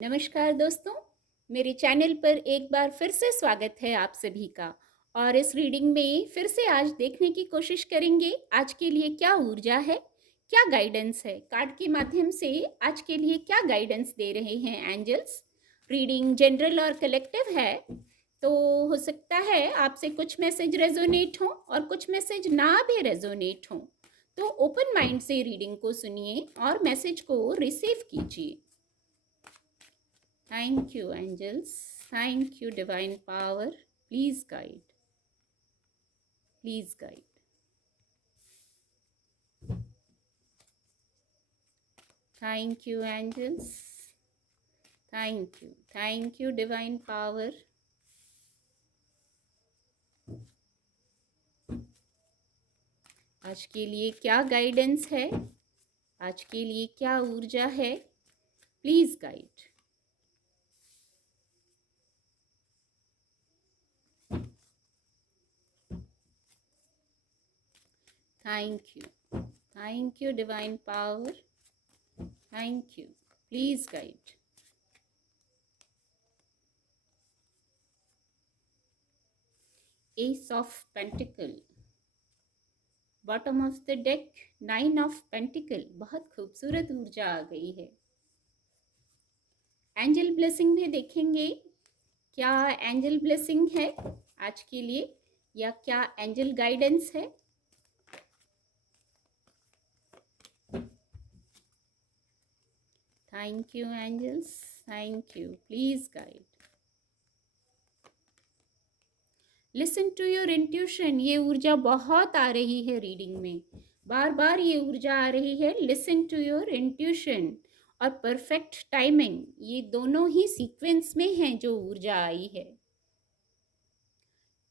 नमस्कार दोस्तों, मेरे चैनल पर एक बार फिर से स्वागत है आप सभी का। और इस रीडिंग में फिर से आज देखने की कोशिश करेंगे आज के लिए क्या ऊर्जा है, क्या गाइडेंस है। कार्ड के माध्यम से आज के लिए क्या गाइडेंस दे रहे हैं एंजल्स। रीडिंग जनरल और कलेक्टिव है, तो हो सकता है आपसे कुछ मैसेज रेजोनेट हो और कुछ मैसेज ना भी रेजोनेट हो। तो ओपन माइंड से रीडिंग को सुनिए और मैसेज को रिसीव कीजिए। Thank you, angels. Thank you, divine power. Please guide. Please guide. Thank you, angels. Thank you. Thank you, divine power. आज के लिए क्या गाइडेंस है, आज के लिए क्या ऊर्जा है, please guide. Thank you divine power, thank you, please guide. S of pentacle, bottom of the deck, 9 of pentacle. बहुत खूबसूरत ऊर्जा आ गई है। एंजल ब्लेसिंग भी देखेंगे, क्या एंजल ब्लेसिंग है आज के लिए या क्या एंजल गाइडेंस है। Thank you angels, thank you, please guide. Listen to your intuition, ये ऊर्जा बहुत आ रही है रीडिंग में, बार बार ये ऊर्जा आ रही है। लिसन टू योर इंट्यूशन और परफेक्ट टाइमिंग, ये दोनों ही सीक्वेंस में हैं जो ऊर्जा आई है।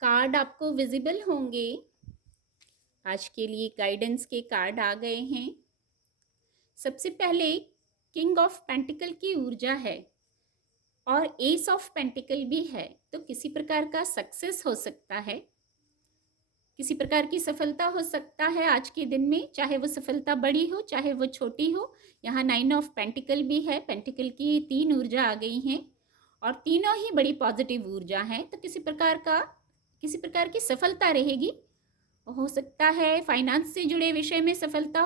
कार्ड आपको विजिबल होंगे, आज के लिए गाइडेंस के कार्ड आ गए हैं। सबसे पहले किंग ऑफ पेंटिकल की ऊर्जा है और एस ऑफ पेंटिकल भी है, तो किसी प्रकार का सक्सेस हो सकता है, किसी प्रकार की सफलता हो सकता है आज के दिन में, चाहे वो सफलता बड़ी हो चाहे वो छोटी हो। यहाँ 9 ऑफ पेंटिकल भी है, पेंटिकल की 3 ऊर्जा आ गई हैं और तीनों ही बड़ी पॉजिटिव ऊर्जा हैं। तो किसी प्रकार की सफलता रहेगी। हो सकता है फाइनेंस से जुड़े विषय में सफलता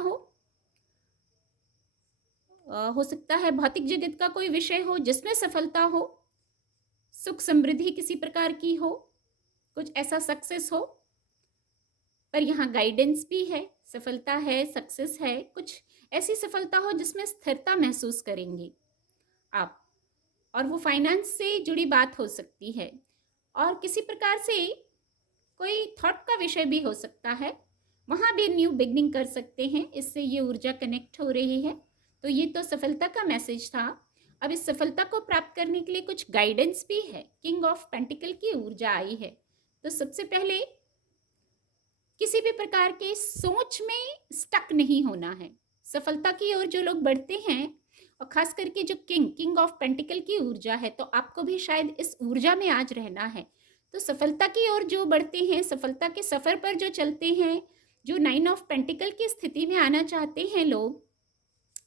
हो सकता है भौतिक जगत का कोई विषय हो जिसमें सफलता हो, सुख समृद्धि किसी प्रकार की हो, कुछ ऐसा सक्सेस हो। पर यहाँ गाइडेंस भी है, सफलता है, सक्सेस है, कुछ ऐसी सफलता हो जिसमें स्थिरता महसूस करेंगे आप, और वो फाइनेंस से जुड़ी बात हो सकती है और किसी प्रकार से कोई थॉट का विषय भी हो सकता है, वहाँ भी न्यू बिगनिंग कर सकते हैं। इससे ये ऊर्जा कनेक्ट हो रही है। तो ये तो सफलता का मैसेज था। अब इस सफलता को प्राप्त करने के लिए कुछ गाइडेंस भी है। किंग ऑफ पेंटिकल की ऊर्जा आई है, तो सबसे पहले किसी भी प्रकार के सोच में स्टक नहीं होना है। सफलता की ओर जो लोग बढ़ते हैं और खास करके जो किंग ऑफ पेंटिकल की ऊर्जा है, तो आपको भी शायद इस ऊर्जा में आज रहना है। तो सफलता की ओर जो बढ़ते हैं, सफलता के सफर पर जो चलते हैं, जो 9 ऑफ पेंटिकल की स्थिति में आना चाहते हैं लोग,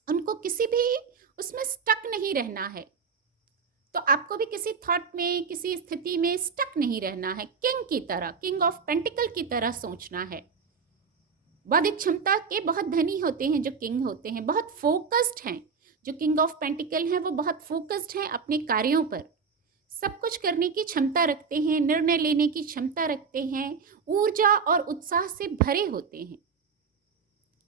उनको किसी भी उसमें स्टक नहीं रहना है। तो आपको भी किसी थॉट में, किसी स्थिति में स्टक नहीं रहना है। किंग की तरह, किंग ऑफ पेंटिकल की तरह सोचना है। बौद्धिक क्षमता के बहुत धनी होते हैं जो किंग होते हैं, बहुत फोकस्ड हैं। जो किंग ऑफ पेंटिकल हैं वो बहुत फोकस्ड हैं अपने कार्यों पर, सब कुछ करने की क्षमता रखते हैं, निर्णय लेने की क्षमता रखते हैं, ऊर्जा और उत्साह से भरे होते हैं।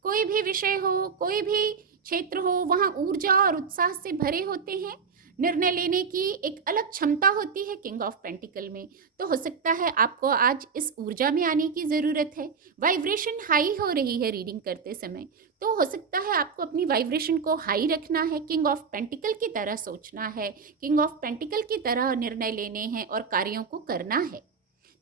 कोई भी विषय हो, कोई भी क्षेत्र हो, वहाँ ऊर्जा और उत्साह से भरे होते हैं। निर्णय लेने की एक अलग क्षमता होती है किंग ऑफ पेंटिकल में। तो हो सकता है आपको आज इस ऊर्जा में आने की ज़रूरत है। वाइब्रेशन हाई हो रही है रीडिंग करते समय, तो हो सकता है आपको अपनी वाइब्रेशन को हाई रखना है, किंग ऑफ पेंटिकल की तरह सोचना है, किंग ऑफ पेंटिकल की तरह निर्णय लेने हैं और कार्यों को करना है।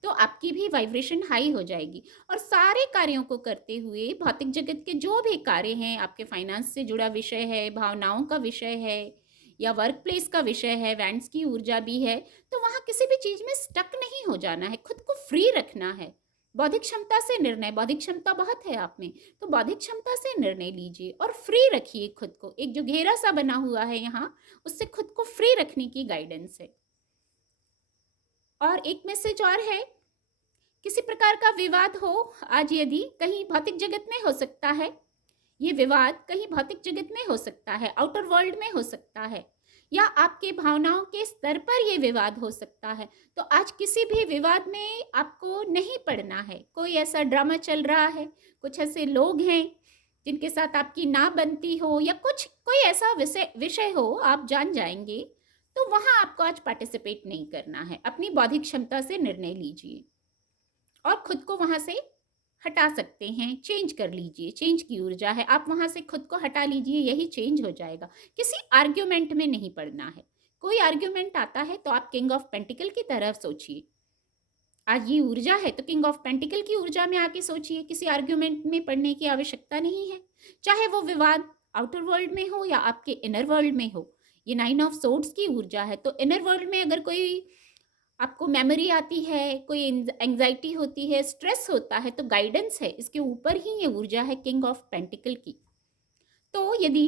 तो आपकी भी वाइब्रेशन हाई हो जाएगी और सारे कार्यों को करते हुए भौतिक जगत के जो भी कार्य हैं, आपके फाइनेंस से जुड़ा विषय है, भावनाओं का विषय है या वर्क प्लेस का विषय है, वैंड्स की ऊर्जा भी है, तो वहाँ किसी भी चीज़ में स्टक नहीं हो जाना है, खुद को फ्री रखना है। बौद्धिक क्षमता से निर्णय, बौद्धिक क्षमता बहुत है आप में, तो बौद्धिक क्षमता से निर्णय लीजिए और फ्री रखिए खुद को। एक जो घेरा सा बना हुआ है यहाँ, उससे खुद को फ्री रखने की गाइडेंस है। और एक मैसेज और है, किसी प्रकार का विवाद हो आज, यदि कहीं भौतिक जगत में हो सकता है, ये विवाद कहीं भौतिक जगत में हो सकता है, आउटर वर्ल्ड में हो सकता है, या आपके भावनाओं के स्तर पर ये विवाद हो सकता है। तो आज किसी भी विवाद में आपको नहीं पड़ना है। कोई ऐसा ड्रामा चल रहा है, कुछ ऐसे लोग हैं जिनके साथ आपकी ना बनती हो, या कुछ कोई ऐसा विषय हो आप जान जाएंगे, तो वहां आपको आज पार्टिसिपेट नहीं करना है। अपनी बौद्धिक क्षमता से निर्णय लीजिए और खुद को वहां से हटा सकते हैं, चेंज कर लीजिए। चेंज की ऊर्जा है, आप वहां से खुद को हटा लीजिए, यही चेंज हो जाएगा। किसी आर्ग्यूमेंट में नहीं पड़ना है। कोई आर्ग्यूमेंट आता है तो आप किंग ऑफ पेंटिकल की तरफ सोचिए। आज ये ऊर्जा है तो किंग ऑफ पेंटिकल की ऊर्जा में आके सोचिए। किसी आर्ग्यूमेंट में पड़ने की आवश्यकता नहीं है, चाहे वो विवाद आउटर वर्ल्ड में हो या आपके इनर वर्ल्ड में हो। ये 9 ऑफ सोर्ड्स की ऊर्जा है, तो इनर वर्ल्ड में अगर कोई आपको मेमोरी आती है, कोई एंजाइटी होती है, स्ट्रेस होता है, तो गाइडेंस है, इसके ऊपर ही ये ऊर्जा है किंग ऑफ पेंटिकल की। तो यदि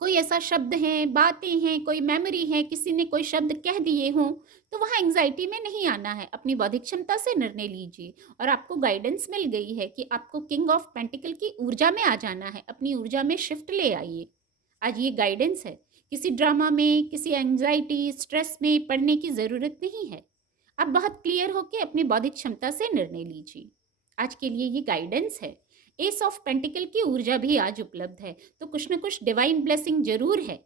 कोई ऐसा शब्द है, बातें हैं, कोई मेमोरी है, किसी ने कोई शब्द कह दिए हों, तो वहाँ एंजाइटी में नहीं आना है। अपनी बौद्धिक क्षमता से निर्णय लीजिए और आपको गाइडेंस मिल गई है कि आपको किंग ऑफ पेंटिकल की ऊर्जा में आ जाना है। अपनी ऊर्जा में शिफ्ट ले आइए। आज ये गाइडेंस है। किसी ड्रामा में, किसी एंजाइटी, स्ट्रेस में पड़ने की ज़रूरत नहीं है। आप बहुत क्लियर होकर अपनी बौद्धिक क्षमता से निर्णय लीजिए। आज के लिए ये गाइडेंस है। एस ऑफ पेंटिकल की ऊर्जा भी आज उपलब्ध है, तो कुछ न कुछ डिवाइन ब्लेसिंग जरूर है,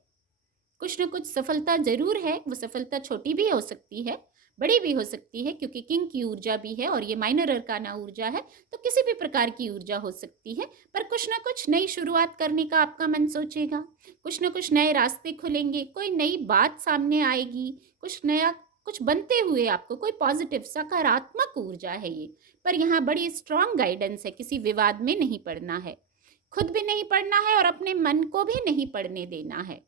कुछ न कुछ सफलता जरूर है। वो सफलता छोटी भी हो सकती है, बड़ी भी हो सकती है, क्योंकि किंग की ऊर्जा भी है और ये माइनर अरकाना ऊर्जा है, तो किसी भी प्रकार की ऊर्जा हो सकती है। पर कुछ ना कुछ नई शुरुआत करने का आपका मन सोचेगा, कुछ ना कुछ नए रास्ते खुलेंगे, कोई नई बात सामने आएगी, कुछ नया, कुछ बनते हुए आपको कोई पॉजिटिव सकारात्मक ऊर्जा है ये। पर यहाँ बड़ी स्ट्रांग गाइडेंस है, किसी विवाद में नहीं पड़ना है, खुद भी नहीं पड़ना है और अपने मन को भी नहीं पड़ने देना है।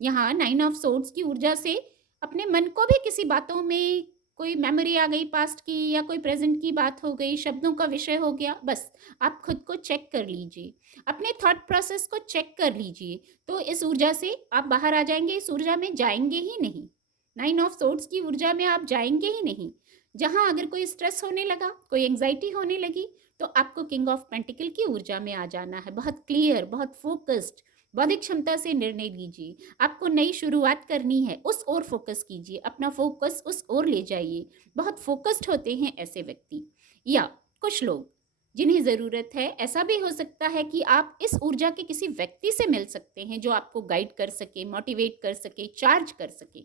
यहाँ 9 ऑफ सोर्ड्स की ऊर्जा से अपने मन को भी किसी बातों में कोई मेमोरी आ गई पास्ट की, या कोई प्रेजेंट की बात हो गई, शब्दों का विषय हो गया, बस आप खुद को चेक कर लीजिए, अपने थॉट प्रोसेस को चेक कर लीजिए। तो इस ऊर्जा से आप बाहर आ जाएंगे, इस ऊर्जा में जाएंगे ही नहीं। 9 ऑफ सोर्ड्स की ऊर्जा में आप जाएंगे ही नहीं। जहाँ अगर कोई स्ट्रेस होने लगा, कोई एंग्जाइटी होने लगी, तो आपको किंग ऑफ पेंटिकल की ऊर्जा में आ जाना है। बहुत क्लियर, बहुत फोकस्ड, बौद्धिक क्षमता से निर्णय लीजिए। आपको नई शुरुआत करनी है, उस ओर फोकस कीजिए, अपना फोकस उस ओर ले जाइए। बहुत फोकस्ड होते हैं ऐसे व्यक्ति या कुछ लोग जिन्हें ज़रूरत है। ऐसा भी हो सकता है कि आप इस ऊर्जा के किसी व्यक्ति से मिल सकते हैं जो आपको गाइड कर सके, मोटिवेट कर सके, चार्ज कर सके,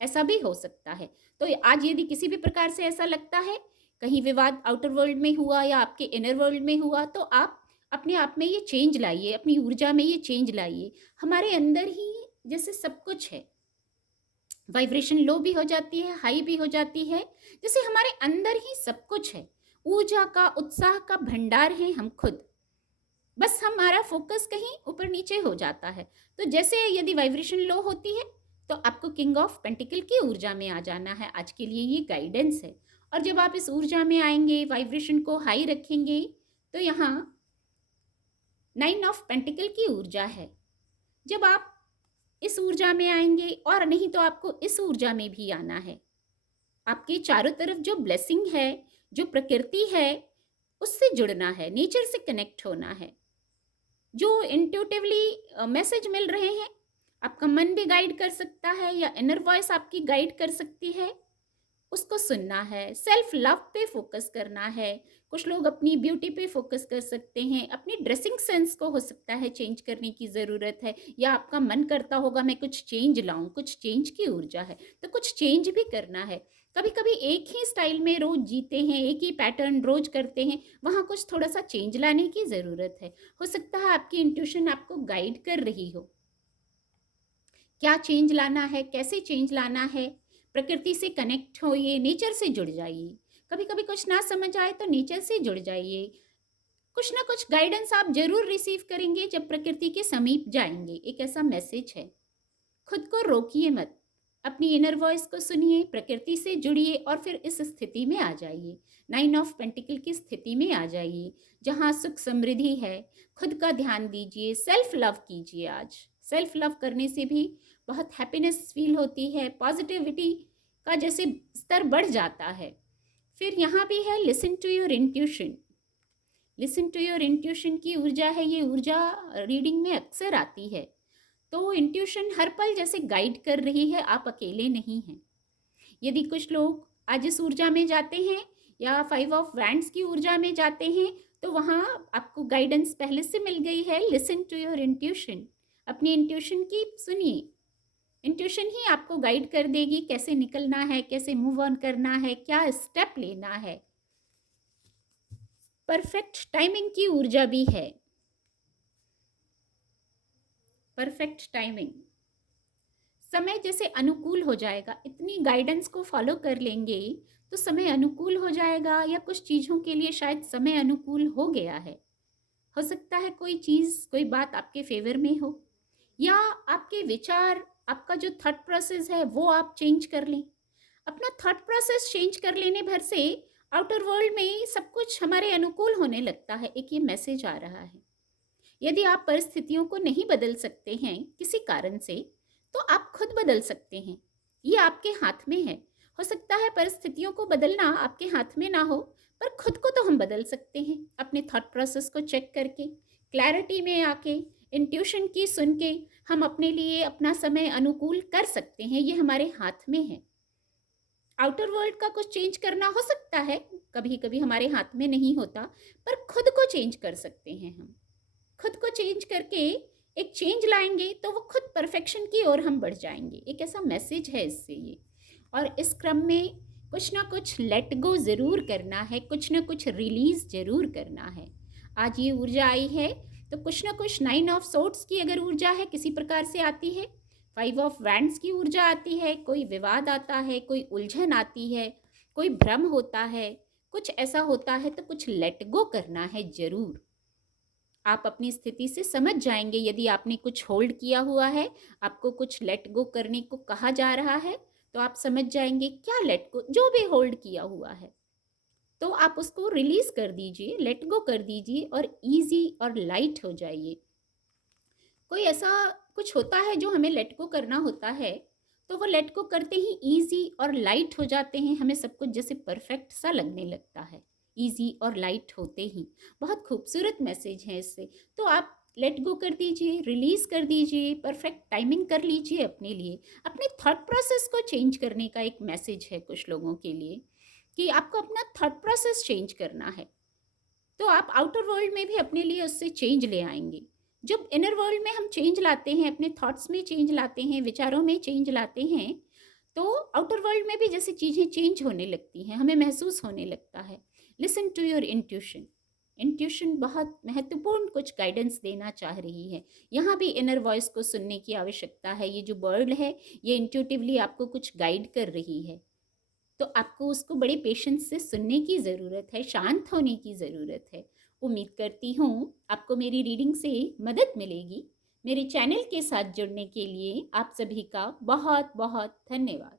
ऐसा भी हो सकता है। तो आज यदि किसी भी प्रकार से ऐसा लगता है, कहीं विवाद आउटर वर्ल्ड में हुआ या आपके इनर वर्ल्ड में हुआ, तो आप अपने आप में ये चेंज लाइए, अपनी ऊर्जा में ये चेंज लाइए। हमारे अंदर ही जैसे सब कुछ है, वाइब्रेशन लो भी हो जाती है, हाई भी हो जाती है, जैसे हमारे अंदर ही सब कुछ है। ऊर्जा का, उत्साह का भंडार है हम खुद, बस हमारा फोकस कहीं ऊपर नीचे हो जाता है। तो जैसे यदि वाइब्रेशन लो होती है, तो आपको किंग ऑफ पेंटिकल की ऊर्जा में आ जाना है। आज के लिए ये गाइडेंस है। और जब आप इस ऊर्जा में आएंगे, वाइब्रेशन को हाई रखेंगे, तो यहाँ 9 ऑफ पेंटिकल की ऊर्जा है। जब आप इस ऊर्जा में आएंगे, और नहीं तो आपको इस ऊर्जा में भी आना है। आपके चारों तरफ जो ब्लेसिंग है, जो प्रकृति है, उससे जुड़ना है, नेचर से कनेक्ट होना है। जो इंट्यूटिवली मैसेज मिल रहे हैं, आपका मन भी गाइड कर सकता है या इनर वॉइस आपकी गाइड कर सकती है, उसको सुनना है। सेल्फ लव पे फोकस करना है। कुछ लोग अपनी ब्यूटी पे फोकस कर सकते हैं, अपनी ड्रेसिंग सेंस को हो सकता है चेंज करने की ज़रूरत है, या आपका मन करता होगा मैं कुछ चेंज लाऊं, कुछ चेंज की ऊर्जा है, तो कुछ चेंज भी करना है। कभी कभी एक ही स्टाइल में रोज जीते हैं, एक ही पैटर्न रोज करते हैं, वहाँ कुछ थोड़ा सा चेंज लाने की ज़रूरत है। हो सकता है आपकी इंट्यूशन आपको गाइड कर रही हो, क्या चेंज लाना है, कैसे चेंज लाना है। प्रकृति से कनेक्ट होइए, नेचर से जुड़ जाइए। कभी कभी कुछ ना समझ आए तो नेचर से जुड़ जाइए। कुछ ना कुछ गाइडेंस आप जरूर रिसीव करेंगे जब प्रकृति के समीप जाएंगे। एक ऐसा मैसेज है, खुद को रोकिए मत, अपनी इनर वॉइस को सुनिए, प्रकृति से जुड़िए और फिर इस स्थिति में आ जाइए, 9 ऑफ पेंटिकल की स्थिति में आ जाइए, जहाँ सुख समृद्धि है। खुद का ध्यान दीजिए, सेल्फ लव कीजिए। आज सेल्फ लव करने से भी बहुत हैप्पीनेस फील होती है, पॉजिटिविटी का जैसे स्तर बढ़ जाता है। फिर यहाँ भी है listen to your intuition. Listen to your intuition की ऊर्जा है, ये ऊर्जा रीडिंग में अक्सर आती है। तो इंट्यूशन हर पल जैसे गाइड कर रही है, आप अकेले नहीं हैं। यदि कुछ लोग आज इस ऊर्जा में जाते हैं या 5 ऑफ वैंड्स की ऊर्जा में जाते हैं, तो वहाँ आपको गाइडेंस पहले से मिल गई है। लिसन टू योर इंट्यूशन, अपनी इंट्यूशन की सुनिए। इंट्यूशन ही आपको गाइड कर देगी कैसे निकलना है, कैसे मूव ऑन करना है, क्या स्टेप लेना है। परफेक्ट टाइमिंग की ऊर्जा भी है। परफेक्ट टाइमिंग, समय जैसे अनुकूल हो जाएगा, इतनी गाइडेंस को फॉलो कर लेंगे तो समय अनुकूल हो जाएगा, या कुछ चीज़ों के लिए शायद समय अनुकूल हो गया है। हो सकता है कोई चीज़, कोई बात आपके फेवर में हो, या आपके विचार, आपका जो थॉट प्रोसेस है वो आप चेंज कर लें। अपना थॉट प्रोसेस चेंज कर लेने भर से आउटर वर्ल्ड में सब कुछ हमारे अनुकूल होने लगता है। एक ये मैसेज आ रहा है। यदि आप परिस्थितियों को नहीं बदल सकते हैं किसी कारण से, तो आप खुद बदल सकते हैं। ये आपके हाथ में है। हो सकता है परिस्थितियों को बदलना आपके हाथ में ना हो, पर खुद को तो हम बदल सकते हैं अपने थॉट प्रोसेस को चेक करके, क्लैरिटी में आके, इंट्यूशन की सुन के हम अपने लिए अपना समय अनुकूल कर सकते हैं। ये हमारे हाथ में है। आउटर वर्ल्ड का कुछ चेंज करना हो सकता है, कभी कभी हमारे हाथ में नहीं होता, पर खुद को चेंज कर सकते हैं हम। खुद को चेंज करके एक चेंज लाएंगे तो वो खुद परफेक्शन की ओर हम बढ़ जाएंगे। एक ऐसा मैसेज है इससे ये। और इस क्रम में कुछ ना कुछ लेट गो ज़रूर करना है, कुछ ना कुछ रिलीज़ ज़रूर करना है। आज ये ऊर्जा आई है तो कुछ ना कुछ 9 ऑफ सोर्ड्स की अगर ऊर्जा है किसी प्रकार से आती है, 5 ऑफ वैंड्स की ऊर्जा आती है, कोई विवाद आता है, कोई उलझन आती है, कोई भ्रम होता है, कुछ ऐसा होता है, तो कुछ लेट गो करना है ज़रूर। आप अपनी स्थिति से समझ जाएंगे। यदि आपने कुछ होल्ड किया हुआ है, आपको कुछ लेट गो करने को कहा जा रहा है, तो आप समझ जाएंगे क्या लेट गो, जो भी होल्ड किया हुआ है तो आप उसको रिलीज कर दीजिए, लेट गो कर दीजिए और इजी और लाइट हो जाइए। कोई ऐसा कुछ होता है जो हमें लेट गो करना होता है, तो वो लेट गो करते ही इजी और लाइट हो जाते हैं। हमें सब कुछ जैसे परफेक्ट सा लगने लगता है, इजी और लाइट होते ही। बहुत खूबसूरत मैसेज है इससे। तो आप लेट गो कर दीजिए, रिलीज कर दीजिए, परफेक्ट टाइमिंग कर लीजिए अपने लिए। अपने थॉट प्रोसेस को चेंज करने का एक मैसेज है कुछ लोगों के लिए, कि आपको अपना थॉट प्रोसेस चेंज करना है, तो आप आउटर वर्ल्ड में भी अपने लिए उससे चेंज ले आएंगे। जब इनर वर्ल्ड में हम चेंज लाते हैं, अपने थॉट्स में चेंज लाते हैं, विचारों में चेंज लाते हैं, तो आउटर वर्ल्ड में भी जैसे चीज़ें चेंज होने लगती हैं, हमें महसूस होने लगता है। Listen to your intuition. Intuition बहुत महत्वपूर्ण कुछ गाइडेंस देना चाह रही है। यहाँ भी इनर वॉइस को सुनने की आवश्यकता है। ये जो बर्ड है, ये इंट्यूटिवली आपको कुछ गाइड कर रही है, तो आपको उसको बड़े पेशेंस से सुनने की ज़रूरत है, शांत होने की ज़रूरत है। उम्मीद करती हूँ आपको मेरी रीडिंग से मदद मिलेगी। मेरे चैनल के साथ जुड़ने के लिए आप सभी का बहुत बहुत धन्यवाद।